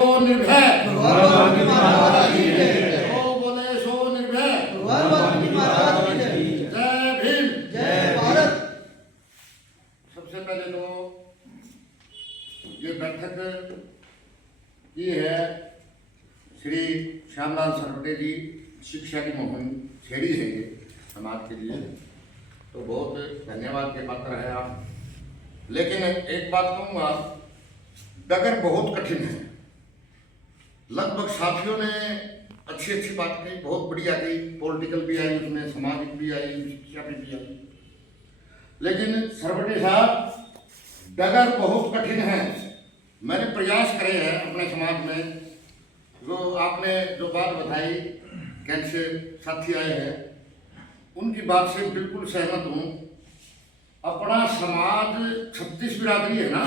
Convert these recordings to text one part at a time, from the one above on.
निर्भय भगवान वाल्मीकि महाराज की जय। जो बोले सो निर्भय भगवान वाल्मीकि महाराज की जय। जय भीम जय भारत। सबसे पहले तो ये बैठक की है श्री श्यामलाल सरवटे जी, शिक्षा की मोहन छेड़ी है ये समाज के लिए, तो बहुत धन्यवाद के पात्र है आप। लेकिन एक बात कहूँगा, डगर बहुत कठिन है। लगभग साथियों ने अच्छी अच्छी बात कही, बहुत बढ़िया कही, पॉलिटिकल भी आई उसमें, सामाजिक भी आई, शिक्षा भी आई। लेकिन सरवटे साहब, डगर बहुत कठिन है। मैंने प्रयास करे हैं अपने समाज में, जो आपने जो बात बताई, कैसे साथी आए हैं, उनकी बात से बिल्कुल सहमत हूँ। अपना समाज 36 बिरादरी है ना,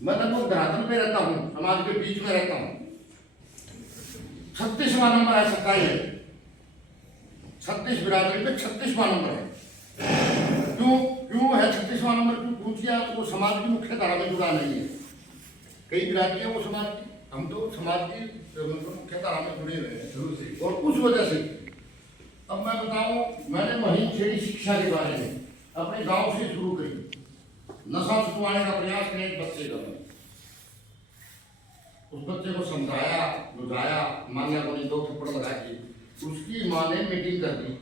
मैं लगभग धरातल पे रहता हूँ, समाज के बीच में रहता हूँ। 36वां नंबर है, 27 है, 36 बिरादरी पे 36वां नंबर है। क्यों है 36वां नंबर? क्यों पूछिए आप? वो समाज की मुख्य धारा में जुड़ा नहीं है। कई बिरादरियां वो समाज की, हम तो समाज की मुख्य धारा में जुड़े हुए हैं, और उस वजह से अब मैं बताऊं, मैंने मुहिम छेड़ी शिक्षा के बारे में अपने गांव से शुरू करी। नशा छुड़वाने का प्रयास किया एक बच्चे का, उस बच्चे को समझाया बुझाया, मान्या को नहीं 2 थप्पड़ लगा के, उसकी माँ ने मीटिंग कर दी,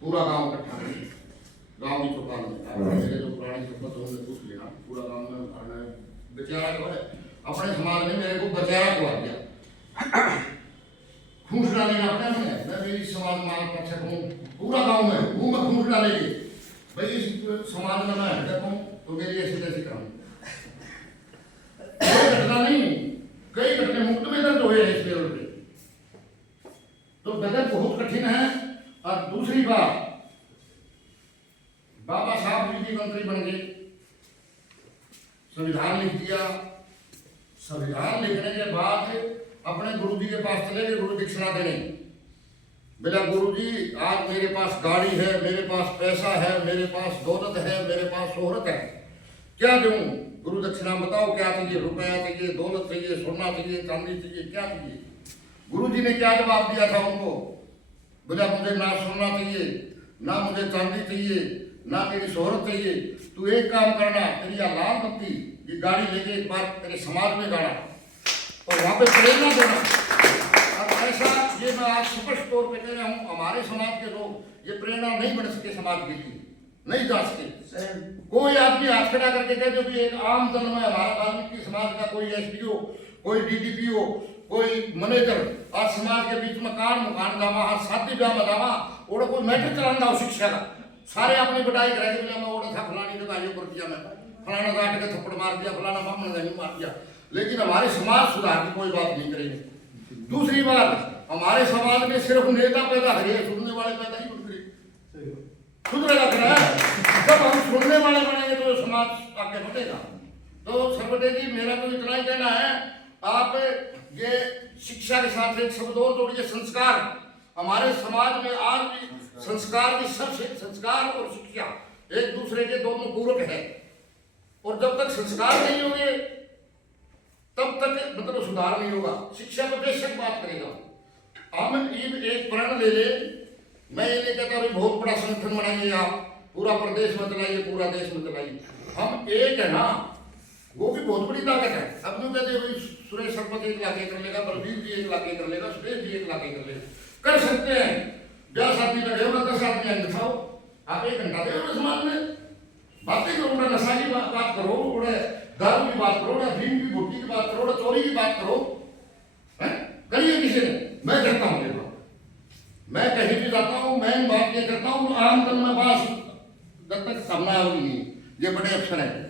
पूरा गांव इकट्ठा कर, गांव की चौपाल में। मेरे जो पुराने सरपंच उन्होंने पूछ लिया, पूरा गांव में उठाना है। बेचारा जो है अपने समाज में मेरे को बेचारा को आ गया, खूंस डालेगा अपने में। मैं मेरी समाज में पक्षक हूँ, पूरा गांव में हूँ, मैं खूंस डालेगी भाई इस समाज में मैं हटक हूँ तो मेरी ऐसी तैसी कराऊँ। घटना नहीं, कई घटने मुक्त में दर्ज हुए हैं इस लेवल पे, तो डगर बहुत कठिन है। और दूसरी बात, बाबा साहब बिजली मंत्री बन गए, संविधान लिख दिया। संविधान लिखने के बाद अपने गुरुजी के पास चले गए गुरु दीक्षिणा देने। बोला गुरुजी आज मेरे पास गाड़ी है, मेरे पास पैसा है, मेरे पास दौलत है, मेरे पास शोहरत है, क्या दूं? गुरु दक्षिणा बताओ क्या चाहिए? रुपया चाहिए, दौलत चाहिए, सोना चाहिए, चांदी चाहिए, क्या चाहिए? गुरुजी ने क्या जवाब दिया था उनको? बोला मुझे ना सोना चाहिए, ना मुझे चांदी चाहिए, ना तेरी शोहरत चाहिए। तू एक काम करना, तेरी लाल बत्ती ये गाड़ी लेके एक बार तेरे समाज में गाड़ा और वहां पे प्रेरणा देना। अब ऐसा ये मैं आज स्पष्ट तौर पे कह रहा हूँ, हमारे समाज के लोग ये प्रेरणा नहीं बन सके, समाज के लिए नहीं जा सके। कोई आदमी हाथ खड़ा करके कह दो कि एक आम जन में हमारा वाल्मीकि समाज का कोई एसडीओ, कोई डीडीपीओ, कोई मैनेजर आज समाज के बीच में कान मुकान जावा, शादी ब्याह में जावा, और कोई मैटर चलाना हो शिक्षा का, सारे अपनी बढ़ाई करेंगे। बोला मैं ओढ़ा था फलानी जगह ये कर दिया, मैं फलाना काट के थप्पड़ मार दिया, फलाना बामण नहीं मार दिया, लेकिन हमारे समाज सुधार की कोई बात नहीं करेंगे। दूसरी बात, हमारे समाज में सिर्फ नेता पैदा करे, सुनने वाले पैदा ही बन गए। सुधरेगा क्या? जब हम सुनने वाले बनेंगे तो समाज आगे बढ़ेगा। तो सरवटे जी, मेरा तो इतना ही कहना है, आप ये शिक्षा के साथ एक शब्द और जोड़िए, संस्कार। हमारे समाज में आज भी संस्कार की सबसे, संस्कार और शिक्षा एक दूसरे के दोनों पूरक है, और जब तक संस्कार नहीं होंगे तब तक मतलब सुधार नहीं होगा। शिक्षा तो बेशक बात करेगा। हम एक प्रण ले ले, मैं ये नहीं कहता भाई बहुत बड़ा संगठन बनाइए आप, पूरा प्रदेश में चलाइए, पूरा देश में चलाइए। हम एक है ना, वो भी बहुत बड़ी ताकत है। अब यूँ कहते भाई सुरेश सरपंच 1 लाख कर लेगा, बलबीर जी 1 लाख कर लेगा, सुरेश जी 1 लाख कर लेगा, कर सकते हैं। 10 आदमी लगे हो ना, 10 आदमी आएंगे, खाओ आप 1 घंटा दे समाज में बातें करो, उड़ा नशा की बात करो, उड़े दारू की बात करो, ना भीम की भुट्टी की बात करो, ना चोरी की बात करो, करिए किसी ने। मैं करता हूँ ये बात, मैं कहीं भी जाता हूँ, मैं बात ये करता हूँ, आम जन में बात जब तक सामना होगी नहीं, ये बड़े अफसर है।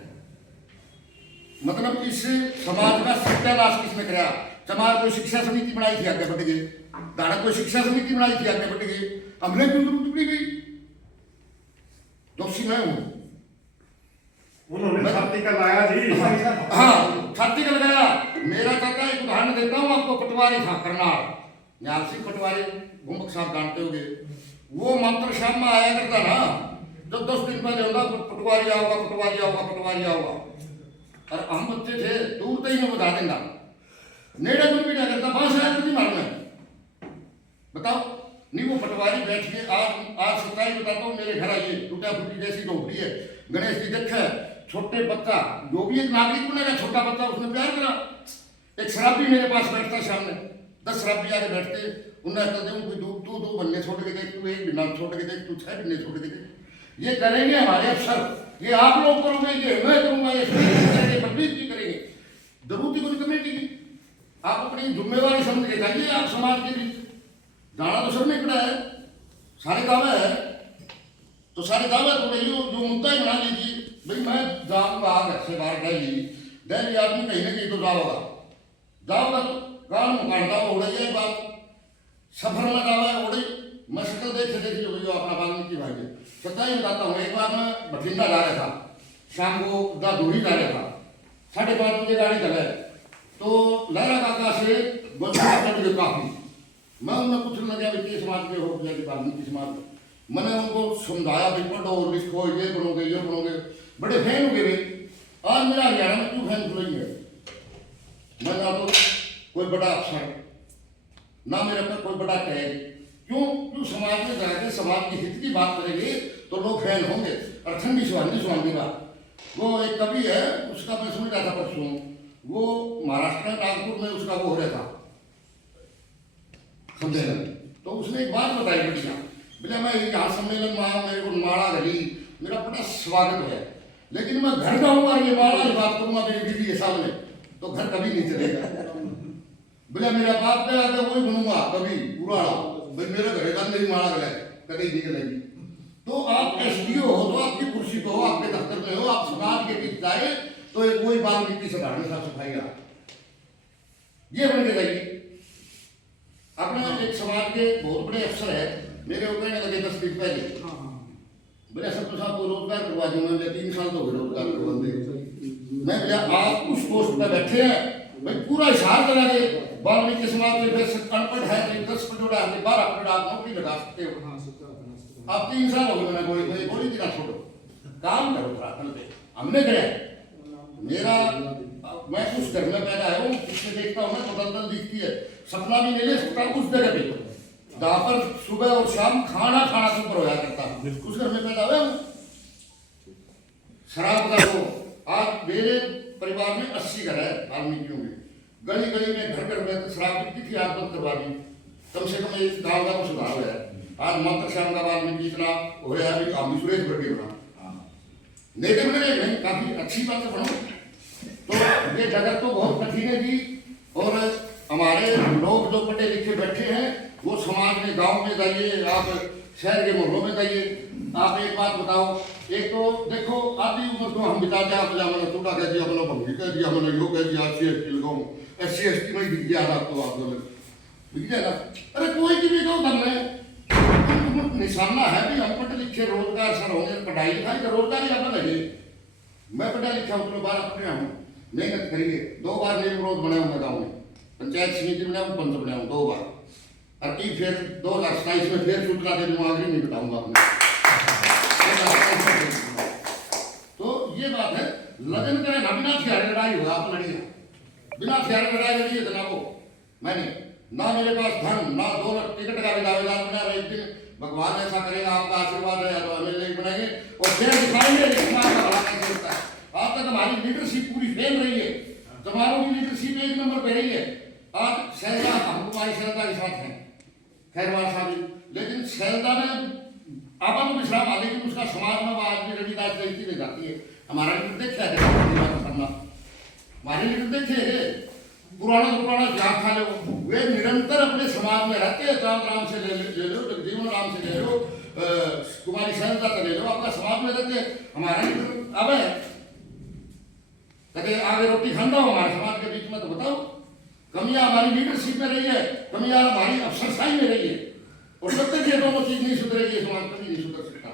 मतलब इस समाज का सत्यानाश किसने कराया? समाज कोई शिक्षा समिति बनाई थी, आगे बढ़ गए। दाड़ा कोई शिक्षा समिति बनाई थी, आगे बढ़ गए। हमने क्यों जरूरत पड़ी गई? दोषी मैं हूँ, उन्होंने छाती का लाया जी। हाँ छाती का लगाया। मेरा चाचा एक उदाहरण देता हूँ आपको, पटवारी था करनाल, न्याल सिंह पटवारी, गुम्बक साहब जानते होंगे। वो मंत्र शाम में आया करता ना, जब 10 दिन पहले होता पटवारी आओगा, पटवारी आओगा, पटवारी आओगा। और हम बच्चे थे, दूर तक ही में बता देंगे नेड़े कुछ भी नहीं करता, 5,000 नहीं मारना है। बताओ, नहीं वो पटवारी बैठ के आज सच्चाई बताता हूँ, मेरे घर आइए, टूटा फूटी जैसी झोपड़ी है, गणेश जी देखा है, छोटे बच्चा, जो भी एक नागरिक बनेगा, छोटा बच्चा, उसने प्यार करा। एक शराबी मेरे पास बैठता सामने, 10 शराबी आके बैठते, उन्हें कहते हैं कोई तू 2 बनने छोड़ के देख, तू 1 बिना छोड़ के देख, तू 6 बनने छोड़ के देख। ये करेंगे हमारे अफसर, ये आप लोग करोगे, ये मैं करूंगा, ये करेंगे, पब्लिक भी करेंगे। जरूरत ही कोई कमेटी की, आप अपनी जिम्मेवारी समझ के जाइए। आप समाज के बीच जाना तो सब में पड़ा है, सारे दावे है, तो सारे दावे तो नहीं हो, जो मुद्दा ही बना लीजिए भाई मैं जाऊंगा घर से बाहर डेली आदमी कहीं ना कहीं तो जाओगा तो काम मुकाड़ता हो रही है बात, सफर में जावा हो रही मुश्किल देखिए जो अपना वाल्मीकि भाई सच्चाई बताता हूँ। एक बार मैं बठिंडा जा रहा था, शाम को दूरी जा रहा था, 5:30 बजे गाड़ी चले, तो लहरा काका से चढ़ काफी, मैं उन्हें पूछने लगा कि समाज के हो गया कि वाल्मीकि समाज में, मैंने उनको समझाया भी पढ़ो लिखो, ये बनोगे, बड़े फैन हो गए। आज मेरा हरियाणा में क्यों फैन खुलाई है, मैं ना तो कोई बड़ा अफसर, ना मेरे पर कोई बड़ा टैग, क्यों समाज में जाके समाज के हित की बात करेंगे तो लोग फैन होंगे। और ठंडी सुहानी बात, वो एक कवि है, उसका मैं सुन रहा था परसों, वो महाराष्ट्र में नागपुर में उसका वो हो रहा था सम्मेलन, तो उसने एक बात बताई बढ़िया, बोले मैं यहाँ सम्मेलन में आया, मेरे को माला गली, मेरा बड़ा स्वागत है, लेकिन मैं घर जाऊंगा ये माला की बात करूंगा मेरी बीवी के सामने तो घर कभी नहीं चलेगा। बोले मेरा बाप ने आके वही बनूंगा कभी पुराना, भाई मेरे घर का मेरी माला गला कभी नहीं चलेगी। तो आप एसडीओ हो तो आपकी कुर्सी पे हो, आपके दफ्तर में हो, आप समाज के बीच जाए तो एक वही वाल्मीकि सभा में साफ सफाई का ये बन के जाइए। अपना एक समाज के बहुत बड़े अफसर है, मेरे को कहने लगे 10 दिन पहले, बोले सर साहब को रोजगार करवा दूंगा, मुझे 3 साल तो रोजगार करवाते। मैं बोला आप उस पोस्ट पे बैठे हैं, भाई पूरा हिसाब लगा के वाल्मीकि समाज में वैसे अनपढ़ है, 10% है, 12% आप नौकरी लगा सकते हो। आप 3 साल हो गए, मैंने गोली देना छोड़ो, काम करो उत्तराखंड पे। हमने क्या मेरा मैं उस घर में पैदा है, उससे देखता हूँ मैं तो दलदल दिखती है, सपना भी नहीं ले सकता उस जगह पे जहाँ पर सुबह और शाम खाना से ऊपर होया करता, उस घर में पैदा हुआ हूँ। शराब का वो आज मेरे परिवार में 80 घर है वाल्मीकियों में, गली गली में घर में शराब पीती थी, आज बंद करवा दी। कम से कम इस गाँव का सुधार हुआ है। आज मात्र श्याम का वाल्मीकि इतना हो रहा है, अभी सुरेश बर्गे बना लेकिन नहीं, काफी अच्छी बात है बनो। तो ये जगत तो बहुत कठिन है जी, और हमारे लोग जो पढ़े लिखे बैठे हैं वो समाज में गांव में जाइए, आप शहर के मोहल्लों में जाइए। आप एक बात बताओ, एक तो देखो आधी उम्र तो हम बिताते हैं, मैंने टूटा कह दिया, मैंने भंगी कह दिया, मैंने यो कह दिया, SC/ST लगाऊं, SC/ST में दिख गया आपको, आप दिख जाएगा। अरे कोई की भी कहो धरना है, निशाना है भी हम पढ़े लिखे रोजगार सर होंगे, पढ़ाई लिखाई का रोजगार ही आप लगे। मैं पढ़ा लिखा हूँ, 12 पढ़ा हूँ, मेहनत करिए। 2 बार मेरे रोड बनाया हूँ गाँव में, पंचायत समिति बनाया हूँ, पंच बनाया हूँ 2 बार, और फिर 2027 में फिर सूचना दे दूंगा, आगे नहीं बताऊंगा अपने। तो ये बात है, लगन करें ना, बिना हथियार लड़ाई होगा, आप लड़िए, बिना हथियार लड़ाई लड़िए जनाबो। मैंने ना मेरे पास धन ना दौलत, टिकट का भी दावेदार बना रहे, एक दिन भगवान ऐसा करेगा, आपका आशीर्वाद है तो MLA बनेंगे और फिर दिखाएंगे समाज का भला कैसे होता है। आज तक हमारी लीडरशिप पूरी फेल रही है, समारोह की लीडरशिप 1 नंबर पे रही है। आज शैलजा, हम तुम्हारी शैलजा के साथ हैं, खैरवाल साहब, लेकिन शैलजा ने आपा तो विश्राम आ, लेकिन उसका समाज में आज भी रविदास जयंती में जाती है। हमारा लीडर देखा है, हमारे लीडर देखे पुराना याद था, वे निरंतर अपने समाज में रहते हैं। चांद राम से ले लो, जगजीवन राम से ले लो, कुमारी शैलजा से ले लो, आपका समाज में रहते। हमारा लीडर अब है कभी आगे रोटी खाना हो हमारे समाज के बीच में, तो बताओ कमियां हमारी लीडरशिप में रही है, कमियां हमारी अफसरशाही में रही है, और जब तक ये दोनों चीज नहीं सुधरेगी समाज कभी नहीं सुधर सकता।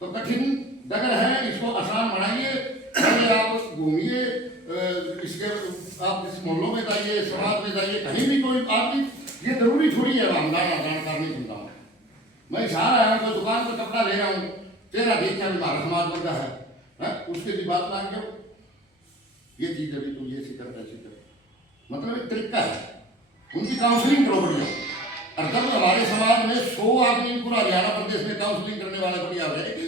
तो कठिन जगह है, इसको आसान बनाइए। आप घूमिए, इसके आप इस मोहल्लों में जाइए, समाज में जाइए, कहीं भी कोई आदमी, ये जरूरी थोड़ी है जानकार नहीं सुनता हूँ मैं। इशारा आया हूँ, कोई दुकान पर कपड़ा ले रहा हूँ, तेरा देख क्या हमारा समाज बन रहा है, उसके भी बात ना क्यों ये चीज अभी तो ये सिकर मतलब एक तरीका है, उनकी काउंसलिंग करो बढ़िया। और जब हमारे समाज में 100 आदमी पूरा हरियाणा प्रदेश में काउंसलिंग करने वाले बढ़िया हो जाएंगे,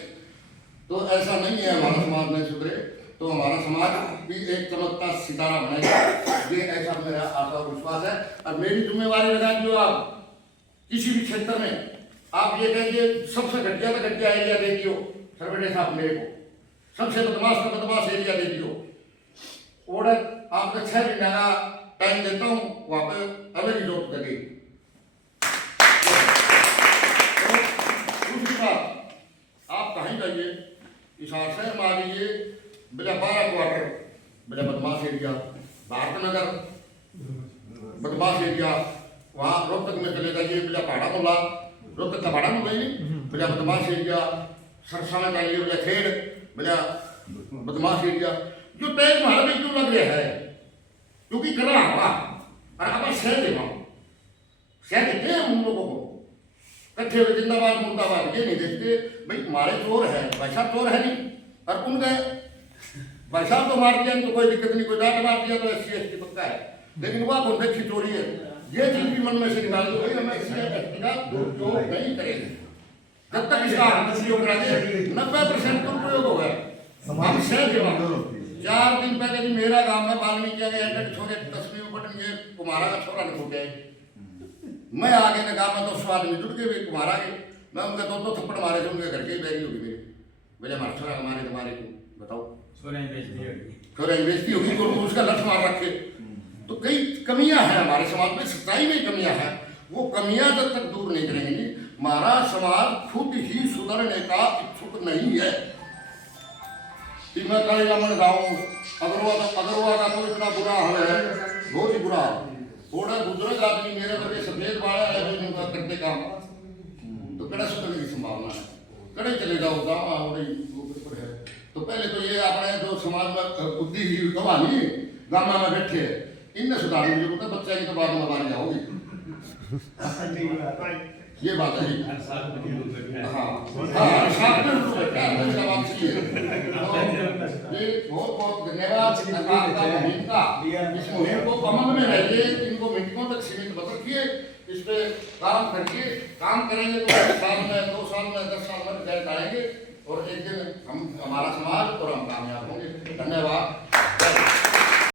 तो ऐसा नहीं है हमारा समाज नहीं सुधरे तो हमारा समाज भी एक चमकता सितारा बनेगा, ये ऐसा मेरा आशा और विश्वास है। और मेरी जिम्मेवारी लगा जो आप किसी भी क्षेत्र में आप ये कहिए सबसे घटिया तो घटिया एरिया दे दियो सर्वेटे साहब मेरे को, सबसे बदमाश तो बदमाश एरिया दे दियो, ऑर्डर आपको 6 महीने का टाइम देता हूँ, वहाँ पे अलग ही जॉब करेगी। दूसरी बात, आप कहीं जाइए इस शहर में आ जाइए, बिला 12 क्वार्टर बिला बदमाश एरिया, भारत नगर बदमाश एरिया, वहाँ रोहतक में चले जाइए बिला पहाड़ा मोहल्ला, रोहतक का पहाड़ा मोहल्ला बिला बदमाश एरिया, सरसा में जाइए बिला खेड़ बिला बदमाश एरिया। जो टैग हमारा भी क्यों लग रहा है, क्योंकि कर रहा हुआ और अब शह देते हैं उन लोगों को कट्ठे हुए जिंदाबाद मुर्दाबाद, ये नहीं देखते भाई हमारे चोर है, भाई साहब चोर है नहीं, और उन गए भाई साहब तो मार दिया तो कोई दिक्कत नहीं, कोई डांट मार दिया तो SC/ST पक्का है, लेकिन वह कौन देखी चोरी है, ये चीज भी मन में से निकाल दो भाई, हमें SC/ST का दुरुपयोग नहीं करेंगे जब तक इसका दुरुपयोग करेंगे। 90% दुरुपयोग हो गया, हम शहर के 4 दिन पहले भी मेरा गांव में बालनी किया गया, छोरे 10वीं में पढ़ ये कुमारा का छोरा नहीं फूटे, मैं आगे ने गाँव में 200 आदमी जुट के भी कुमारा के, मैं उनके 2 थप्पड़ मारे थे, उनके घर के ही बैरी होगी मेरे, बोले हमारा छोरा हमारे तुम्हारे को बताओ छोरा बेचती होगी तो उसका लठ मार रखे। तो कई कमियां हैं हमारे समाज में, सच्चाई में कमियां हैं, वो कमियां जब तक दूर नहीं करेंगी हमारा समाज खुद ही सुधरने का इच्छुक नहीं है। कि मैं कहेगा मैं गाँव अगरवा का तो इतना बुरा हाल है, बहुत ही बुरा, थोड़ा बुजुर्ग आदमी मेरे बड़े सफेद बाड़ा है जो इनका करते काम, तो कड़ा सुधरने की संभावना है, कड़े चले जाओ गाँव है। तो पहले तो ये अपने जो समाज में बुद्धि ही कमानी गामा में बैठे इनने सुधारने की जरूरत है, बच्चा की तो बाद में हमारी जाओगी, ये बात है। हाँ साथ में बैठा है, ये बहुत बहुत धन्यवाद सरकार का मुहिम का, इस मुहिम को अमल में रहिए, इनको मिनटों तक सीमित मत रखिए, इस पे काम करिए, काम करेंगे तो 1 साल में 2 साल में 10 साल में रिजल्ट आएंगे और एक दिन हम हमारा समाज और हम कामयाब होंगे। धन्यवाद।